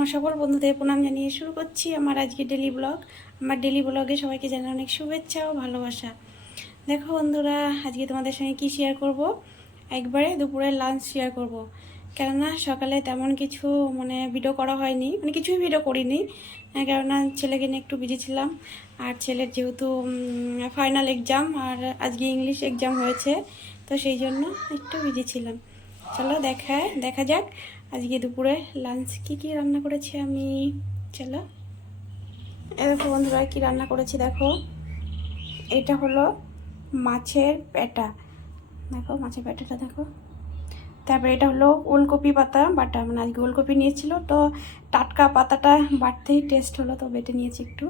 আমার সকল বন্ধুদের প্রণাম জানিয়ে শুরু করছি আমার আজকে ডেলি ব্লগ। আমার ডেলি ব্লগে সবাইকে জানাই অনেক শুভেচ্ছা ও ভালোবাসা। দেখো বন্ধুরা, আজকে তোমাদের সঙ্গে কি শেয়ার করব, একবারে দুপুরের লাঞ্চ শেয়ার করব। কেননা সকালে তেমন কিছু ভিডিও করা হয়নি, কিছুই ভিডিও করিনি, কেননা ছেলেকে নিয়ে একটু বিজি ছিলাম। আর ছেলের যেহেতু ফাইনাল এক্সাম আর আজকে ইংলিশ এক্সাম হয়েছে, তো সেই জন্য একটু বিজি ছিলাম। চলো দেখা যাক আজকে দুপুরে লাঞ্চ কি রান্না করেছি আমি। চলো দেখো বন্ধুরা কি রান্না করেছি। দেখো এটা হলো মাছের পেটা, দেখো মাছের পেটাটা দেখো। তারপরে এটা হলো ওলকপি পাতা বাটা, আজকে ওলকপি নিয়েছিল তো টাটকা পাতাটা বাটতেই টেস্ট হলো, তো বেটে নিয়েছি একটু।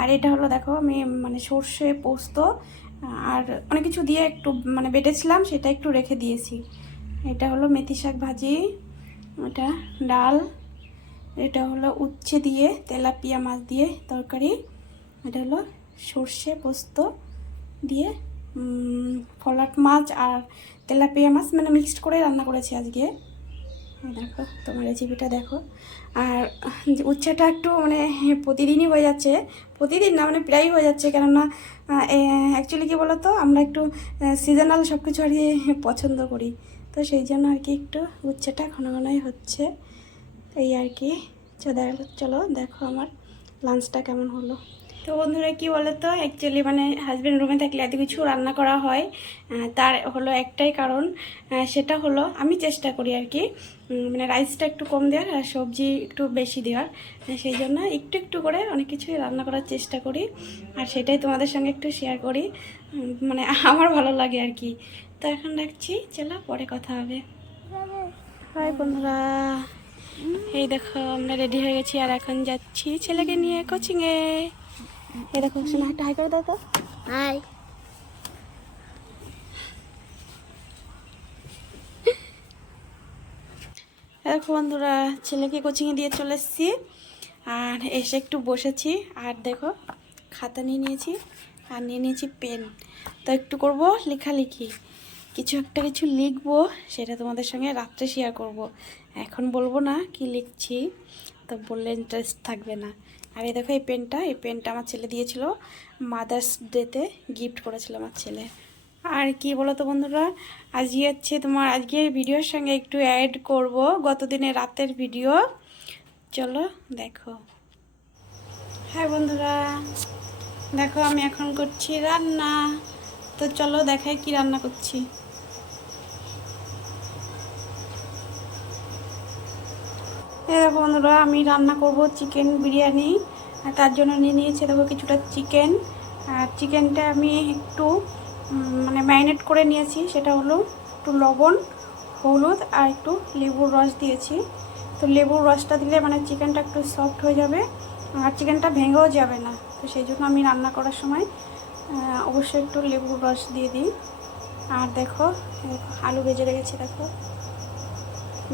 আর এটা হলো দেখো আমি সর্ষে পোস্ত আর অনেক কিছু দিয়ে একটু বেটেছিলাম, সেটা একটু রেখে দিয়েছি। এটা হলো মেথি শাক ভাজি, এটা ডাল, এটা হলো উচ্ছে দিয়ে তেলাপিয়া মাছ দিয়ে তরকারি, এটা হলো সর্ষে পোস্ত দিয়ে ফলাট মাছ আর তেলাপিয়া মাছ মিক্সড করে রান্না করেছি আজকে। দেখো তোমার রেসিপিটা দেখো। আর উচ্ছেটা একটু প্রতিদিনই হয়ে যাচ্ছে, প্রতিদিন না প্রায়ই হয়ে যাচ্ছে, কেননা অ্যাকচুয়ালি কী বলো তো, আমরা একটু সিজনাল সব কিছু আর কি পছন্দ করি, তো সেই জন্য আর কি একটু উচ্ছেটা ঘন ঘনই হচ্ছে এই আর কি। চলো দেখো আমার লাঞ্চটা কেমন হলো। তো বন্ধুরা কি বলো তো, অ্যাকচুয়ালি হাজব্যান্ড রুমে থাকলে এত কিছু রান্না করা হয়, তার হলো একটাই কারণ, সেটা হলো আমি চেষ্টা করি আর কি রাইসটা একটু কম দেওয়ার আর সবজি একটু বেশি দেওয়ার, সেই জন্য একটু একটু করে অনেক কিছুই রান্না করার চেষ্টা করি, আর সেটাই তোমাদের সঙ্গে একটু শেয়ার করি, আমার ভালো লাগে আর কি। তো এখন রাখছি, চলো পরে কথা হবে। হাই বন্ধুরা, এই দেখো আমরা রেডি হয়ে গেছি আর এখন যাচ্ছি ছেলেকে নিয়ে কোচিংয়ে। এই দেখো শোনা, একটা হাই করে দাও তো। হাই। দেখো বন্ধুরা, ছেলেকে কোচিংয়ে দিয়ে চলে এসেছি আর এসে একটু বসেছি, আর দেখো খাতা নিয়ে নিয়েছি আর নিয়ে নিয়েছি পেন, তো একটু করব লেখালেখি, কিছু লিখবো, সেটা তোমাদের সঙ্গে রাত্রে শেয়ার করব। এখন বলবো না কি লিখছি, তো বললে ইন্টারেস্ট থাকবে না। আর এই দেখো এই পেনটা আমার ছেলে দিয়েছিল, মাদার্স ডেতে গিফট করেছিল আমার ছেলে। আর কি বলো তো বন্ধুরা, আজকের ভিডিওর সঙ্গে একটু অ্যাড করব গত দিনের রাতের ভিডিও, চলো দেখো। হ্যাঁ বন্ধুরা, দেখো আমি এখন করছি রান্না, তো চলো দেখাই কি রান্না করছি। দেখো বন্ধুরা, আমি রান্না করব চিকেন বিরিয়ানি, আর তার জন্য নিয়ে নিয়েছি দেখো কিছুটা চিকেন। আর চিকেনটা আমি একটু ম্যারিনেট করে নিয়েছি, সেটা হলো একটু লবণ, হলুদ আর একটু লেবুর রস দিয়েছি। তো লেবুর রসটা দিলে চিকেনটা একটু সফট হয়ে যাবে আর চিকেনটা ভেঙেও যাবে না, তো সেই জন্য আমি রান্না করার সময় অবশ্যই একটু লেবুর রস দিয়ে দিই। আর দেখো আলু ভেজে রেখেছি দেখো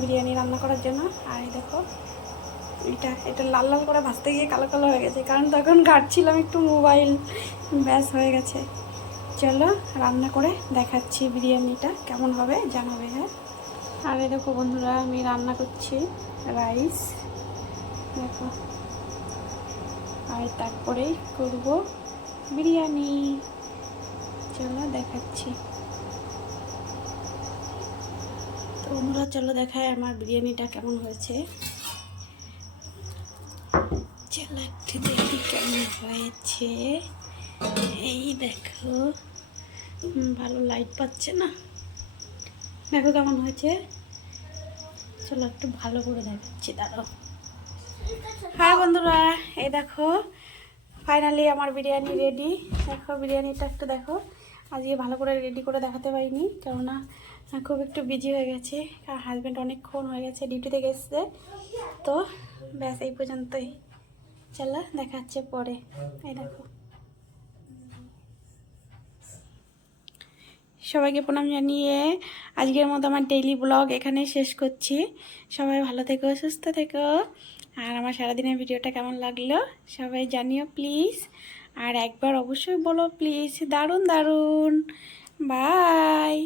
বিরিয়ানি রান্না করার জন্য। আর এই দেখো এটা লাল লাল করে ভাজতে গিয়ে কালো কালো হয়ে গেছে, কারণ তখন ঘাটছিলাম একটু মোবাইল, ব্যাস হয়ে গেছে। চলো রান্না করে দেখাচ্ছি বিরিয়ানিটা কেমন হবে জানাবে। হ্যাঁ, আর এই দেখো বন্ধুরা, আমি রান্না করছি রাইস দেখো, আর তারপরেই করব বিরিয়ানি, চলো দেখাচ্ছি। তো বন্ধুরা চলো দেখায় আমার বিরিয়ানিটা কেমন হয়েছে, চলো একটু দেখি কেমন হয়েছে। এই দেখো, ভালো লাইট পাচ্ছে না, দেখো কেমন হয়েছে, চলো একটু ভালো করে দেখাচ্ছি, দাঁড়াও। হ্যাঁ বন্ধুরা, এই দেখো ফাইনালি আমার বিরিয়ানি রেডি। দেখো বিরিয়ানিটা একটু দেখো, আজকে ভালো করে রেডি করে দেখাতে পারিনি, কেননা খুব একটু বিজি হয়ে গেছে, কারণ হাজব্যান্ড অনেকক্ষণ হয়ে গেছে ডিউটি থেকে এসছে, তো ব্যাস এই পর্যন্তই, চলো দেখাচ্ছে পরে। এই দেখো, সবাইকে প্রণাম জানিয়ে আজকের মতো আমার ডেইলি ব্লগ এখানেই শেষ করছি। সবাই ভালো থেকো, সুস্থ থেকো, আর আমার সারাদিনের ভিডিওটা কেমন লাগলো সবাই জানিও প্লিজ, আর একবার অবশ্যই বলো প্লিজ, দারুণ দারুণ, বাই।